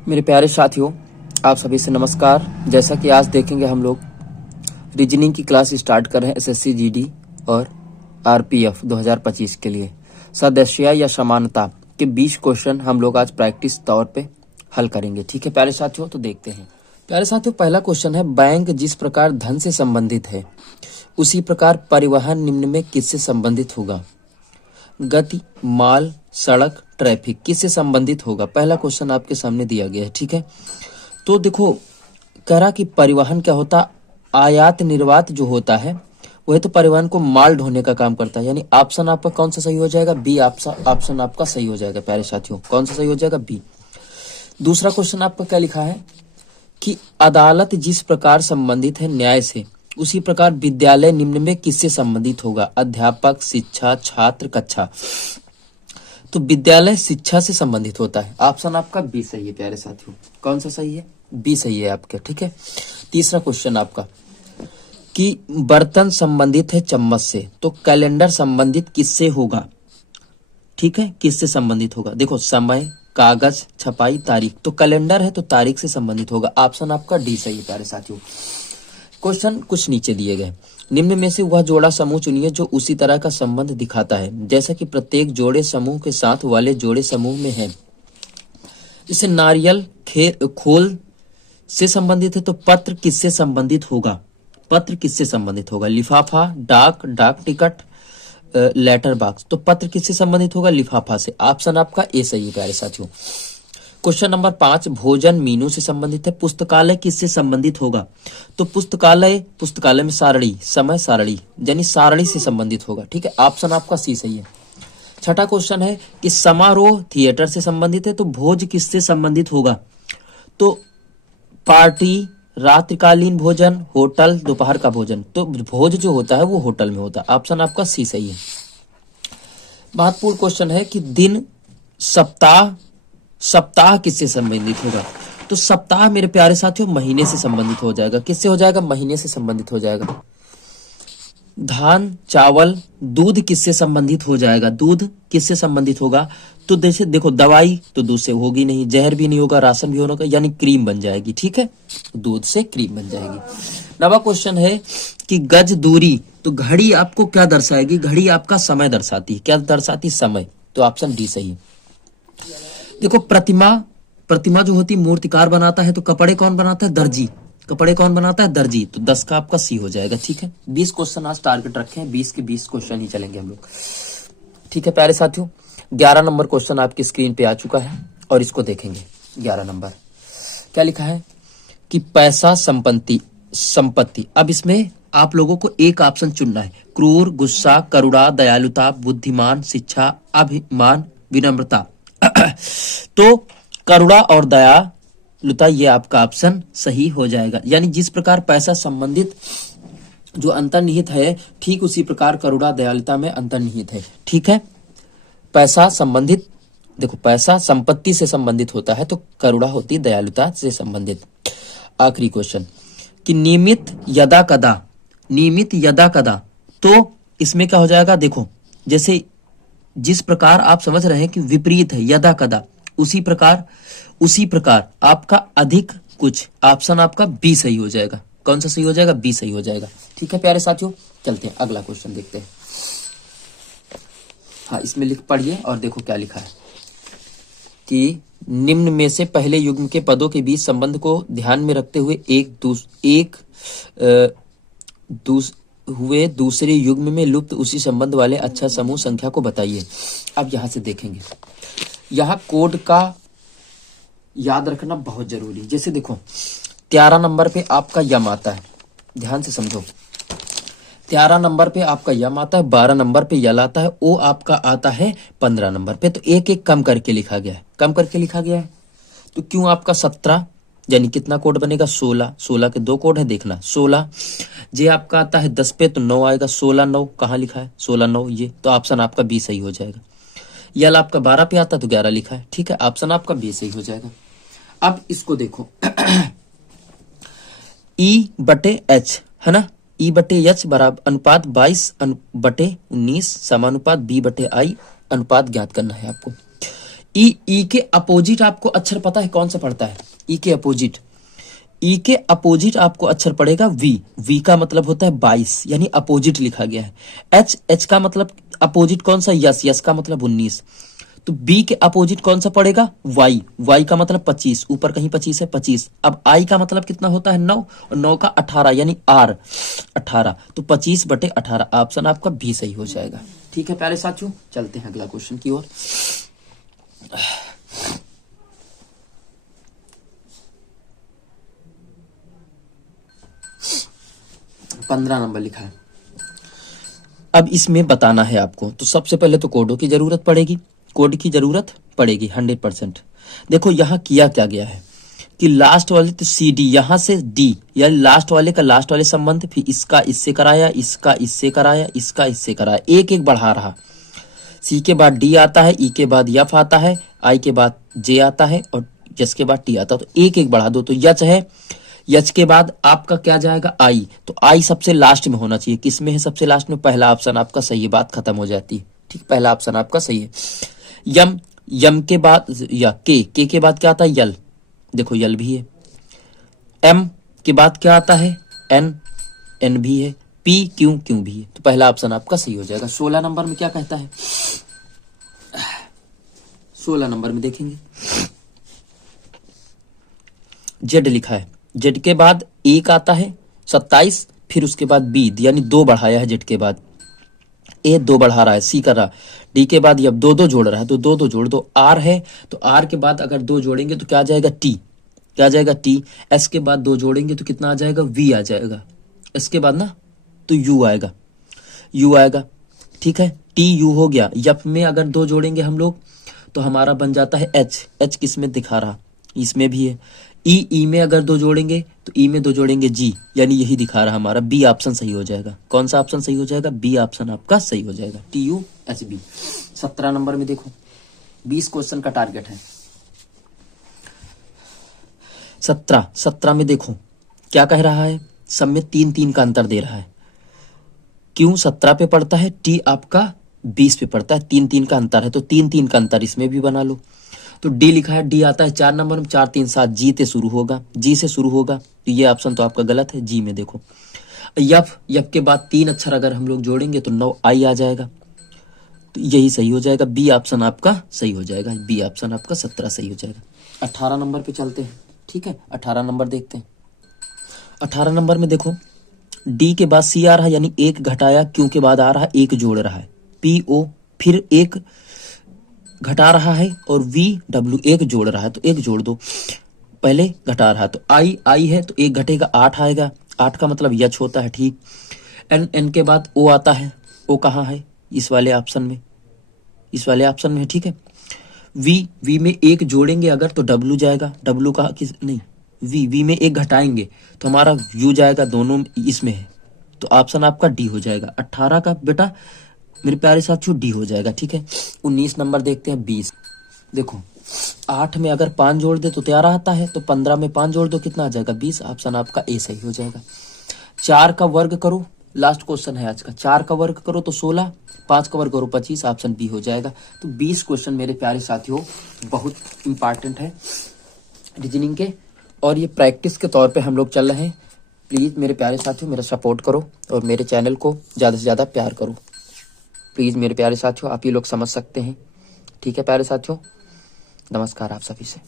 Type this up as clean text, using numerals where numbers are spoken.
मेरे प्यारे साथियों, आप सभी से नमस्कार। जैसा कि आज देखेंगे हम लोग रीजनिंग की क्लास स्टार्ट कर रहे हैं एसएससी जीडी और आरपीएफ 2025 के लिए। सदस्य या समानता के 20 क्वेश्चन हम लोग आज प्रैक्टिस तौर पे हल करेंगे। ठीक है प्यारे साथियों, तो देखते हैं। प्यारे साथियों, पहला क्वेश्चन है, बैंक जिस प्रकार धन से संबंधित है उसी प्रकार परिवहन निम्न में किससे संबंधित होगा? गति, माल, सड़क, ट्रैफिक किससे संबंधित होगा? पहला क्वेश्चन आपके सामने दिया गया है। ठीक है, तो देखो कह रहा कि परिवहन क्या होता, आयात निर्वात जो होता है वह तो परिवहन को माल ढोने का काम करता है। यानी ऑप्शन आपका कौन सा सही हो जाएगा? बी ऑप्शन आपका सही हो जाएगा। प्यारे साथियों, कौन सा सही हो जाएगा? बी। दूसरा क्वेश्चन आपका क्या लिखा है कि अदालत जिस प्रकार संबंधित है न्याय से उसी प्रकार विद्यालय निम्न में किससे संबंधित होगा? अध्यापक, शिक्षा, छात्र, कक्षा। तो विद्यालय शिक्षा से संबंधित होता है। ऑप्शन आपका बी सही है। प्यारे साथियों, कौन सा सही है? बी सही है आपका। ठीक है, तीसरा क्वेश्चन आपका कि बर्तन संबंधित है चम्मच से, तो कैलेंडर संबंधित किससे होगा? ठीक है, किससे संबंधित होगा? देखो, समय, कागज, छपाई, तारीख। तो कैलेंडर है तो तारीख से संबंधित होगा। ऑप्शन आपका डी सही है। प्यारे साथियों, क्वेश्चन कुछ नीचे दिए गए, निम्न में से वह जोड़ा समूह चुनिए जो उसी तरह का संबंध दिखाता है जैसा कि प्रत्येक जोड़े समूह के साथ वाले जोड़े समूह में है। इसे नारियल खोल से संबंधित है तो पत्र किससे संबंधित होगा? पत्र किससे संबंधित होगा? लिफाफा, डाक टिकट, लेटर बॉक्स। तो पत्र किससे संबंधित होगा? लिफाफा से। ऑप्शन आपका ए सही है। प्यारे साथियों, क्वेश्चन नंबर 5, भोजन मीनू से संबंधित है, पुस्तकालय किससे संबंधित होगा? तो पुस्तकालय में सारणी, समय सारणी, यानी सारणी से संबंधित होगा। ठीक है, ऑप्शन आपका सी सही है। छठा क्वेश्चन है कि समारोह थिएटर से संबंधित है तो भोज किससे संबंधित होगा? तो पार्टी, रात्रिकालीन भोजन, होटल, दोपहर का भोजन। तो भोज जो होता है वो होटल में होता है। ऑप्शन आपका सी सही है। महत्वपूर्ण क्वेश्चन है कि दिन, सप्ताह किससे संबंधित होगा? तो सप्ताह मेरे प्यारे साथियों महीने से संबंधित हो जाएगा। किससे हो जाएगा? महीने से संबंधित हो जाएगा। धान, चावल, दूध किससे संबंधित हो जाएगा? दूध किससे संबंधित होगा? तो जैसे देखो, दवाई तो दूध से होगी नहीं, जहर भी नहीं होगा, राशन भी होगा, यानी क्रीम बन जाएगी। ठीक है, दूध से क्रीम बन जाएगी। नवा क्वेश्चन है कि गज दूरी, तो घड़ी आपको क्या दर्शाएगी? घड़ी आपका समय दर्शाती है। क्या दर्शाती? समय। तो ऑप्शन डी सही है। देखो, प्रतिमा जो होती मूर्तिकार बनाता है तो कपड़े कौन बनाता है? दर्जी। कपड़े कौन बनाता है? दर्जी। तो 10 का आपका सी हो जाएगा। ठीक है, 20 क्वेश्चन आज टारगेट रखे हैं, 20 के 20 क्वेश्चन ही चलेंगे हम लोग। ठीक है प्यारे साथियों, 11 नंबर क्वेश्चन आपकी स्क्रीन पे आ चुका है और इसको देखेंगे। 11 नंबर क्या लिखा है कि पैसा, संपत्ति। अब इसमें आप लोगों को एक ऑप्शन चुनना है, क्रूर, गुस्सा, करुणा, दयालुता, बुद्धिमान, शिक्षा, अभिमान, विनम्रता। तो करुणा और दयालुता ये आपका ऑप्शन सही हो जाएगा। यानी जिस प्रकार पैसा संबंधित जो अंतर्निहित है, ठीक उसी प्रकार करुणा दयालुता में अंतर्निहित है। ठीक है, पैसा संबंधित, देखो पैसा संपत्ति से संबंधित होता है तो करुणा होती है दयालुता से संबंधित। आखिरी क्वेश्चन कि नियमित यदा कदा, तो इसमें क्या हो जाएगा? देखो, जैसे जिस प्रकार आप समझ रहे हैं कि विपरीत है यदा कदा, उसी प्रकार आपका अधिक कुछ। ऑप्शन आपका बी सही हो जाएगा। कौन सा सही हो जाएगा? बी सही हो जाएगा। ठीक है प्यारे साथियों, चलते हैं अगला क्वेश्चन देखते हैं। हाँ, इसमें लिख पढ़िए और देखो क्या लिखा है कि निम्न में से पहले युग्म के पदों के बीच संबंध को ध्यान में रखते हुए दूसरे युग्म में लुप्त उसी संबंध वाले अच्छा समूह संख्या को बताइए। अब यहां से देखेंगे, यहां कोड का याद रखना बहुत जरूरी। जैसे देखो, 13 नंबर पे आपका यम आता है, ध्यान से समझो। 13 नंबर पे आपका यम आता है, 12 नंबर पे यल आता है, ओ आपका आता है 15 नंबर पे। तो एक एक कम करके लिखा गया है। तो क्यों आपका 17, यानी कितना कोड बनेगा? 16 के 2 कोड है, देखना 16। जे आपका आता है 10 पे तो 9 आएगा, 16 9 कहाँ लिखा है? 16 9 ये। तो ऑप्शन आपका बी सही हो जाएगा। यल आपका 12 पे आता है तो 11 लिखा है। ठीक है, ऑप्शन आपका बी सही हो जाएगा। अब इसको देखो, E/H है ना, E/H बराबर अनुपात 22/19 समानुपात B/I अनुपात ज्ञात करना है आपको। ई के अपोजिट आपको अक्षर पता है कौन सा पड़ता है? ई के अपोजिट, ई के अपोजिट आपको अक्षर पड़ेगा वी। वी का मतलब होता है 22, यानी अपोजिट लिखा गया है। एच, एच का मतलब अपोजिट कौन सा? यस, यस का मतलब 19। तो बी के अपोजिट कौन सा पड़ेगा? वाई, वाई का मतलब 25, ऊपर कहीं 25 है, 25। अब आई का मतलब कितना होता है? 9, और 9 का 18, यानी आर 18। तो 25/18 ऑप्शन आपका भी सही हो जाएगा। ठीक है प्यारे साथियों, चलते हैं अगला क्वेश्चन की ओर। 15 नंबर लिखा है। अब इसमें बताना है आपको, तो सबसे पहले तो कोडों की जरूरत पड़ेगी, कोड की जरूरत पड़ेगी 100%। देखो यहाँ किया क्या गया है कि लास्ट वाले तो सी डी, यहां से डी, यानी लास्ट वाले का लास्ट वाले संबंध, फिर इसका इससे कराया, इसका इससे कराया, इसका इससे कराया, एक एक बढ़ा रहा। सी के बाद डी आता है, ई के बाद एफ आता है, आई के बाद जे आता है, और यस के बाद टी आता है। तो एक एक बढ़ा दो। तो यच है, यच के बाद आपका क्या जाएगा? आई। तो आई सबसे लास्ट में होना चाहिए। किस में है सबसे लास्ट में? पहला ऑप्शन आपका सही है, बात खत्म हो जाती है। ठीक, पहला ऑप्शन आपका सही है। यम, यम के बाद या के बाद क्या आता है? यल, देखो यल भी है। एम के बाद क्या आता है? एन, एन भी है। पी, क्यू, क्यू भी है। तो पहला ऑप्शन आपका सही हो जाएगा। 16 नंबर में क्या कहता है? 16 नंबर में देखेंगे, जेड लिखा है। जेड के बाद एक आता है 27, फिर उसके बाद बी, यानी 2 बढ़ाया है जेड के बाद। ए 2 बढ़ा रहा है, सी कर रहा। डी के बाद अब 2 2 जोड़ रहा है, तो 2 2 जोड़ दो। आर है, तो आर के बाद अगर 2 जोड़ेंगे तो क्या आ जाएगा? टी, क्या आ जाएगा? टी। एस के बाद 2 जोड़ेंगे तो कितना आ जाएगा? वी आ जाएगा। एस के बाद ना तो यू आएगा, यू आएगा। ठीक है, टी यू हो गया। यप में अगर 2 जोड़ेंगे हम लोग तो हमारा बन जाता है एच। एच किस में दिखा रहा? इसमें भी है। ई में अगर 2 जोड़ेंगे तो ई में 2 जोड़ेंगे जी, यानी यही दिखा रहा हमारा। बी ऑप्शन सही हो जाएगा। कौन सा ऑप्शन सही हो जाएगा? बी ऑप्शन आपका सही हो जाएगा। TUHB। 17 नंबर में देखो, 20 क्वेश्चन का टारगेट है। 17 में देखो क्या कह रहा है? सब में 3 का अंतर दे रहा है। क्यों 17 पे पड़ता है? टी आपका 20 पे पड़ता है। 3 का अंतर है, तो 3 का अंतर इसमें भी बना लो। तो डी लिखा है, डी आता है 4 नंबर में। 4 3 7, जी से शुरू होगा, जी से शुरू होगा। तो ये ऑप्शन तो आपका गलत है। जी में देखो यफ, यफ के बाद 3 अक्षर अगर हम लोग जोड़ेंगे तो 9 आई आ जाएगा। तो यही सही हो जाएगा। बी ऑप्शन आपका सही हो जाएगा। बी ऑप्शन आपका 17 सही हो जाएगा। 18 नंबर पे चलते हैं। ठीक है, 18 नंबर देखते हैं। 18 नंबर में देखो, डी के बाद सी आ रहा है, यानी एक घटाया, क्यू के बाद आ रहा है, एक जोड़ रहा है, पी ओ, फिर एक घटा रहा है, और वी डब्ल्यू एक जोड़ रहा है। तो एक जोड़ दो, पहले घटा रहा है। तो आई, आई है तो एक घटेगा, 8 आएगा। 8 का मतलब यच होता है। ठीक, एन, एन के बाद ओ आता है। ओ कहाँ है? इस वाले ऑप्शन में, इस वाले ऑप्शन में है। ठीक है, वी, वी में एक जोड़ेंगे अगर तो डब्ल्यू जाएगा। डब्ल्यू का किस नहीं, वी, वी में एक घटाएंगे तो हमारा यू जाएगा। दोनों इसमें है, तो ऑप्शन आपका डी हो जाएगा। 18 का बेटा मेरे प्यारे साथियों डी हो जाएगा। ठीक है, 19 नंबर देखते हैं। 20 देखो, 8 में अगर 5 जोड़ दे तो 13 आता है, तो 15 में 5 जोड़ दो कितना आ जाएगा? 20। ऑप्शन आपका ए सही हो जाएगा। 4 का वर्ग करो, लास्ट क्वेश्चन है आज का। 4 का वर्ग करो तो 16, 5 का वर्ग करो 25, ऑप्शन बी हो जाएगा। तो 20 क्वेश्चन मेरे प्यारे साथियों बहुत इंपॉर्टेंट है रीजनिंग के, और ये प्रैक्टिस के तौर पे हम लोग चल रहे हैं। प्लीज़ मेरे प्यारे साथियों मेरा सपोर्ट करो और मेरे चैनल को ज़्यादा से ज़्यादा प्यार करो। प्लीज़ मेरे प्यारे साथियों, आप ये लोग समझ सकते हैं। ठीक है प्यारे साथियों, नमस्कार आप सभी से।